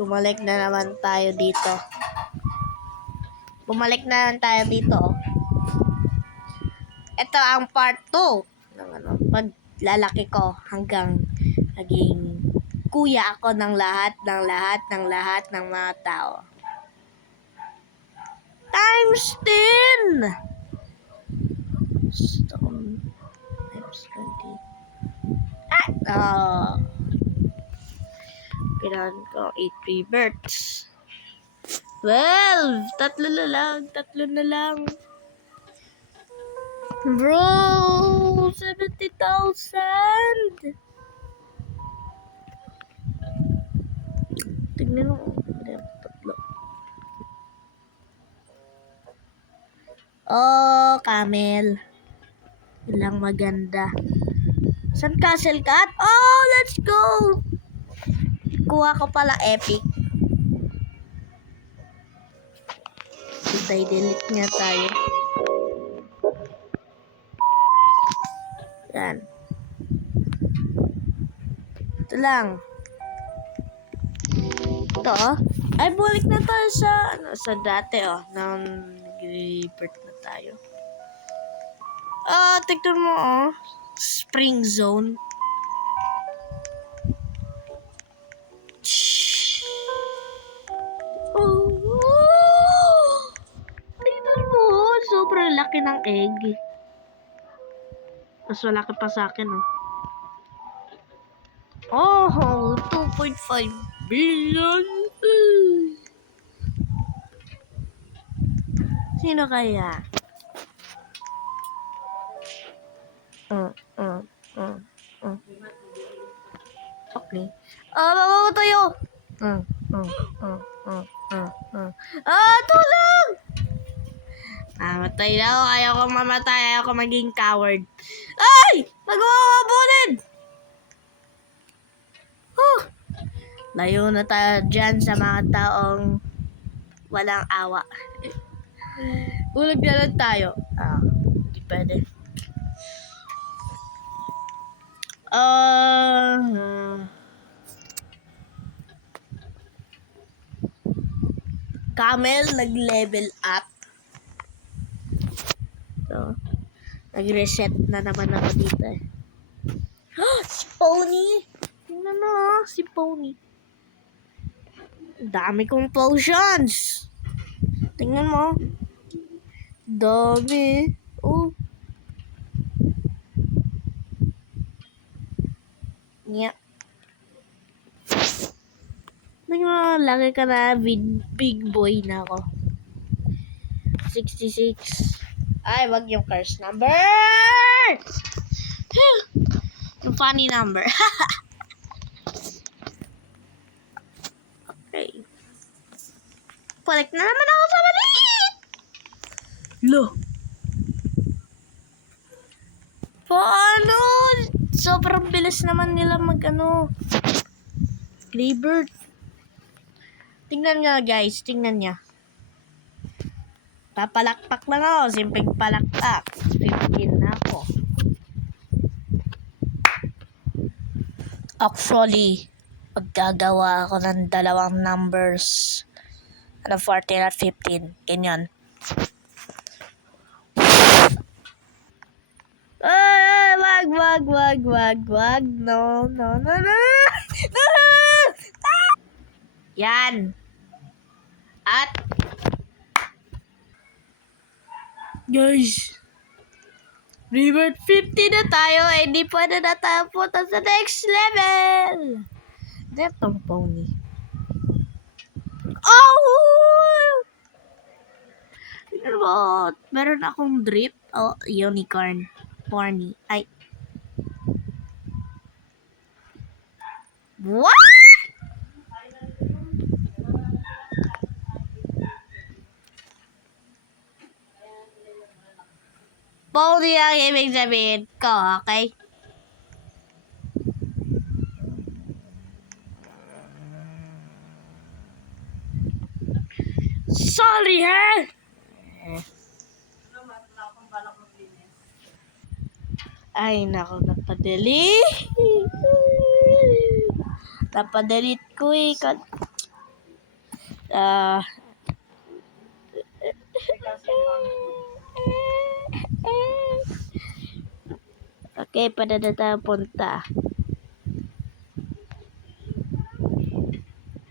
Bumalik na naman tayo dito. Bumalik na naman tayo dito. Ito ang part 2 ng paglalaki ko hanggang naging kuya ako ng lahat ng mga tao. Times 10! Times 20. Kailangan ko 8 rebirths. 12! Tatlo na lang. Bro! 70,000! Tignan mo. Tatlo. Oh, camel. Ilang maganda. San Castle Cat? Oh, let's go! Kuha ko pala epic. Delete nga tayo. Yan. Ito lang. Ito, oh. Ay, balik na tayo sa dati, oh. Nang nag-report na tayo. Tignan mo, oh. Spring Zone. Oh. Tignan mo, sobrang laki ng egg. Mas malaki pa sa akin, oh. Oh, 2.5 billion. Sino kaya? Okay. Babawa tayo. Tulong! Mamatay na ako. Ayoko mamatay. Ayoko maging coward. Ay! Nagwawabulid! Layo na tayo dyan sa mga taong walang awa. Ulag na lang tayo. Hindi pwede. Camel nag-level up. So, nag-reset na naman ako dito eh. Si Pony! Tingnan mo, si Pony. Dami kong potions! Tingnan mo. Dami. Oh. Yeah. Tingnan mo, laki ka na. Big boy na ako. 66. Ay, wag yung curse number! Yung funny number. Okay. Balik na naman ako sa maliit! Lo! Paano? Sobrang bilis naman nila Greybird. Tingnan nyo guys, tingnan nyo. Papalakpak lang ako, simpleng palakpak. 15 na ako. Actually, maggagawa ako ng dalawang numbers. 14 at 15. Ganyan. Wag. No. Yan. At guys, Rebirth 50 na tayo, hindi pa na natapunta sa next level. Detong Pony. Oh! Tignan mo, meron akong drip. Oh, unicorn. Pony. Ay. What? Pony ang ibig sabihin ko, okay? Sorry, ha? Ay, nako, napadali. Napadelete ko eh. Ah... Okay, pada na tayo punta.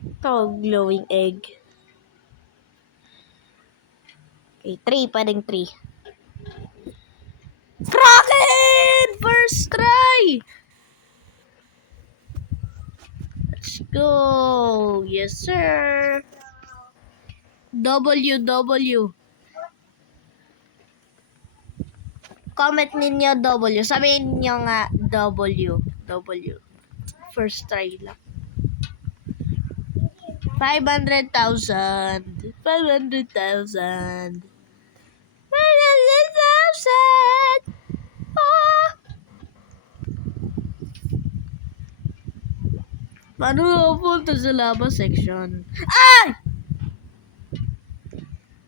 Ito, glowing egg. Okay, 3, padang 3. Kraken! First try! Let's go! Yes, sir! W. Comment ninyo W. Sabihin ninyo nga W. First try lang. 500,000. 500,000. 500,000. Oh! Paano napunta sa lava section? Ay!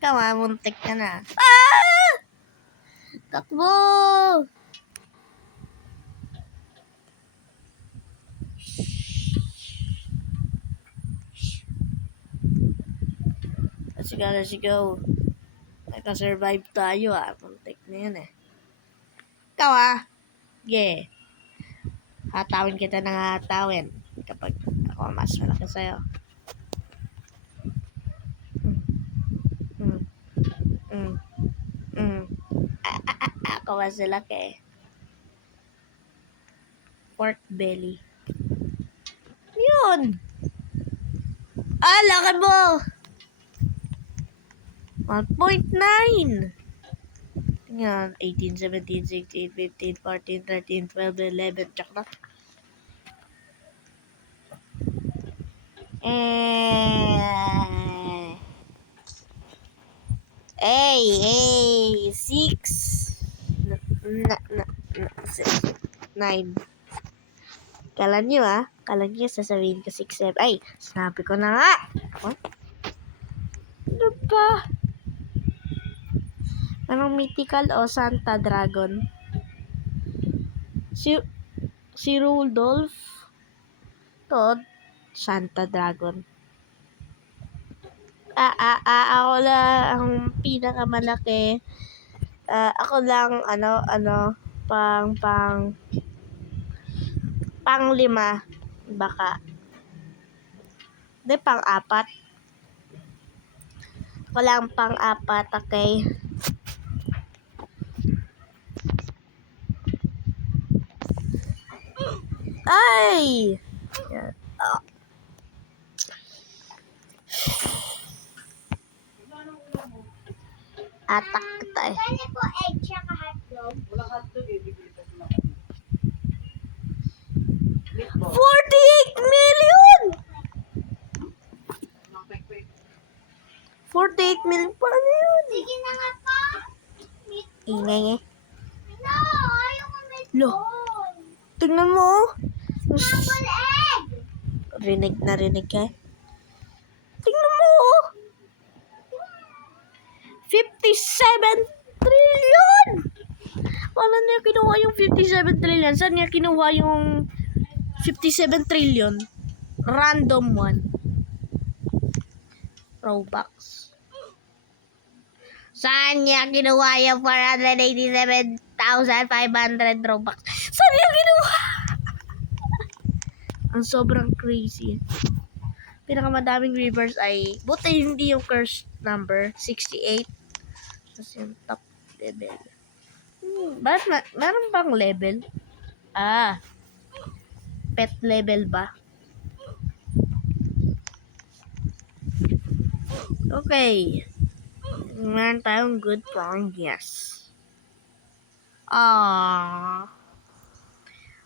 Kama, muntik ka na. Ah! Takbo! Let's go. Naka-survive tayo Muntik na yun eh. Ikaw yeah. Hatawin kita ng hatawin. Kapag ako mas malaki sa'yo. Ako mas malaki. Pork belly. Yun! Laki mo! 1.9! Tingnan, 18, 17, 16, 15, 14, 13, 12, 11, tsak na. Hey, 6. 9. Kala nyo sasabihin ko 6, 7. Ay, sinabi ko na nga. Ano ba? Anong mythical o Santa Dragon? Si Rudolph. Todd. Santa Dragon. Ako lang ang pinakamalaki. Ako lang, pang 5. Baka. Hindi, pang 4. Ako lang pang 4, okay? Ay! Atak kita eh. Pwede po egg tsaka hotdog. Walang hotdog eh. 48 million! 48 million pa yun. Sige na nga pa. Ingay eh. No, ayaw ko meatball. Tingnan mo. Double egg. Rinig ka. Tingnan mo. 57 trillion! Paano niya kinuha yung 57 trillion? Saan niya kinuha yung 57 trillion? Random one. Robux. Saan niya kinuha yung 487,500 Robux? Saan niya kinuha? Ang sobrang crazy. Pinakamadaming reverse ay, buti hindi yung cursed number, 68. Tapos yung top level. Bakit meron bang level? Pet level ba? Okay. Meron tayong good prong, yes.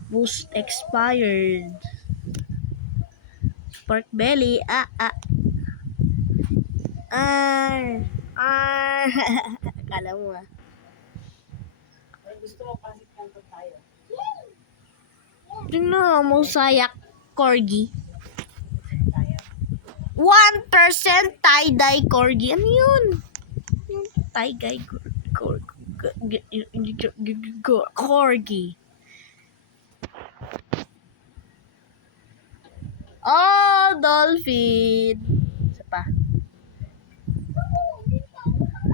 Boost expired. Pork belly, Akala mo Gusto mo pasit kanto tayo? Tingnan mo, Sayak Corgi. 1% tie-dye Corgi. Ano yun? Yung tie-dye Corgi. Oh, dolphin. Isa pa.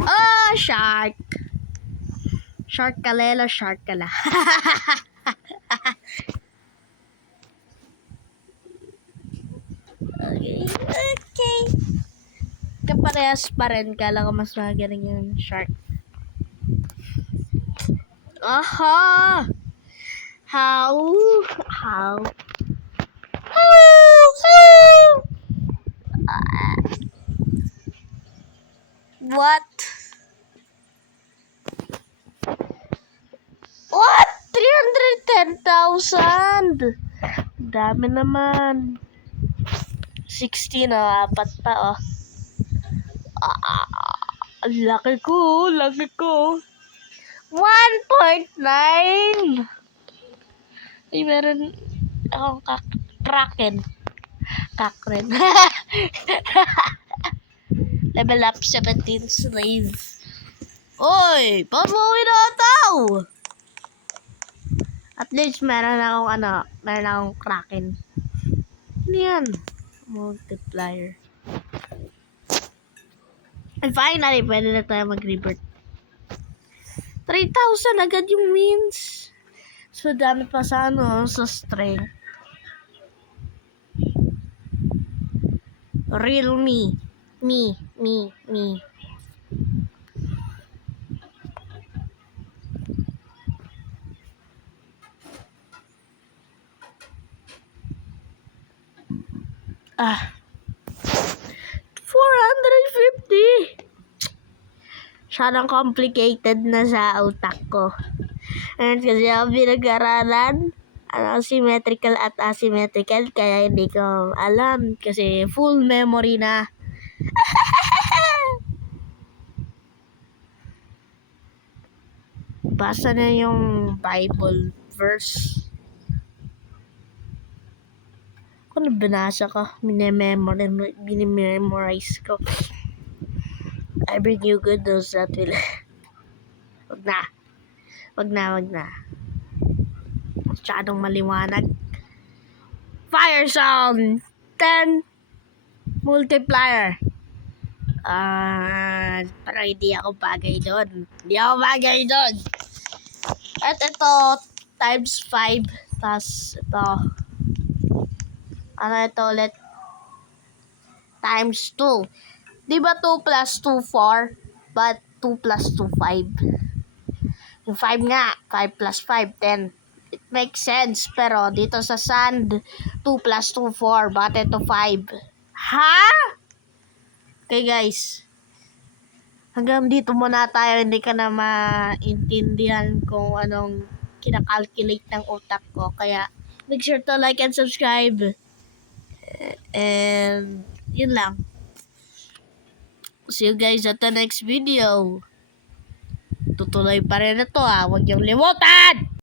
Oh, shark. Shark kalelo, shark kala. Okay. Kaparehas pa rin. Kala ko mas magaling yung shark. Aha! How? How? What? What? 310,000! Dami naman. 16 oh, apat pa oh. Ang laki ko, laki ko. 1.9! Ay, meron akong kraken. Kakren. Level up 17 slave. Oy! Pamuwi na tao! At least meron akong kraken. Ano yan? Multiplier. And finally, pwede na tayo mag-rebirth. 3,000 agad yung wins. So, dami pa sa sa strength. Real me. Me. Ah. 450. Masyadong complicated na sa utak ko. And kasi ako pinag-aralan symmetrical at asymmetrical, kaya hindi ko alam kasi full memory na. Basa na yung Bible verse. Kung binasa ko, minememorize ko. I bring you good news that will... Wag na. Masyadong maliwanag. Fire sound! 10 multiplier. Parang hindi ako bagay doon. At ito, times 5. Tapos ito. Ano ito ulit? Times 2. Di ba 2 plus 2, 4? But 2 plus 2, 5. Yung 5 nga. 5 plus 5, 10. It makes sense. Pero dito sa sand, 2 plus 2, 4. But ito 5. Ha? Okay guys. Hanggang dito muna tayo. Hindi ka na maintindihan kung anong kinakalculate ng utak ko. Kaya make sure to like and subscribe. And yun lang. See you guys at the next video. Tutuloy pa rin ito ha. Huwag niyong limutan!